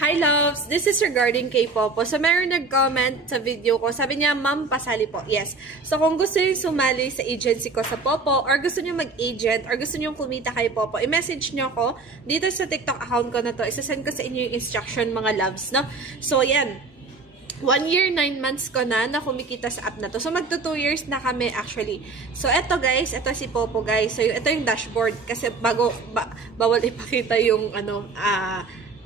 Hi loves! This is regarding kay Popo. So, meron nag-comment sa video ko. Sabi niya, Ma'am, pasali po. Yes. So, kung gusto niyo sumali sa agency ko sa Popo, or gusto niyo mag-agent, or gusto niyo kumita kay Popo, i-message niyo ko dito sa TikTok account ko na to. Isasend ko sa inyo yung instruction, mga loves, no? So, yan. 1 year, 9 months ko na kumikita sa app na to. So, magto 2 years na kami actually. So, eto guys, eto si Popo guys. So, ito yung dashboard. Kasi bawal ipakita yung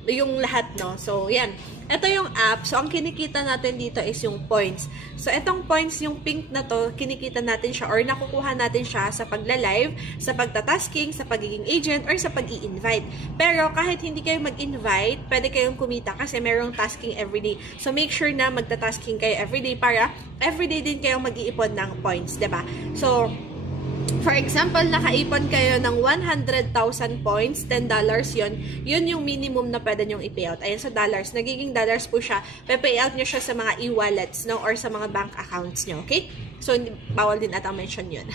yung lahat, no? So, yan. Ito yung app. So, ang kinikita natin dito is yung points. So, etong points, yung pink na to, kinikita natin siya or nakukuha natin siya sa pagla-live, sa pagtatasking, sa pagiging agent, or sa pag-i-invite. Pero, kahit hindi kayo mag-invite, pwede kayong kumita kasi merong tasking everyday. So, make sure na magtatasking kayo everyday para everyday din kayong mag-iipon ng points, diba? So, for example, nakaipon kayo ng 100,000 points, $10 yun yung minimum na pwede nyong i-payout. Ayan, sa dollars. Nagiging dollars po siya. Payout nyo siya sa mga e-wallets, no? Or sa mga bank accounts nyo, okay? So, bawal din atang mention yun.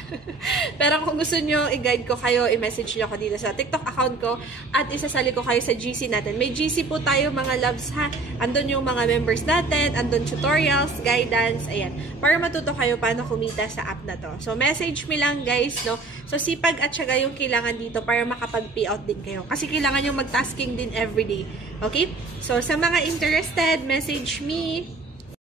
Pero kung gusto nyo, i-guide ko kayo, i-message nyo ako dito sa TikTok account ko at isasali ko kayo sa GC natin. May GC po tayo, mga loves, ha? Andun yung mga members natin, andun tutorials, guidance, ayan. Para matuto kayo paano kumita sa app na to. So, message me lang, guys, no? So, sipag at syaga yung kailangan dito para makapag-payout din kayo. Kasi kailangan yung mag-tasking din everyday. Okay? So, sa mga interested, message me.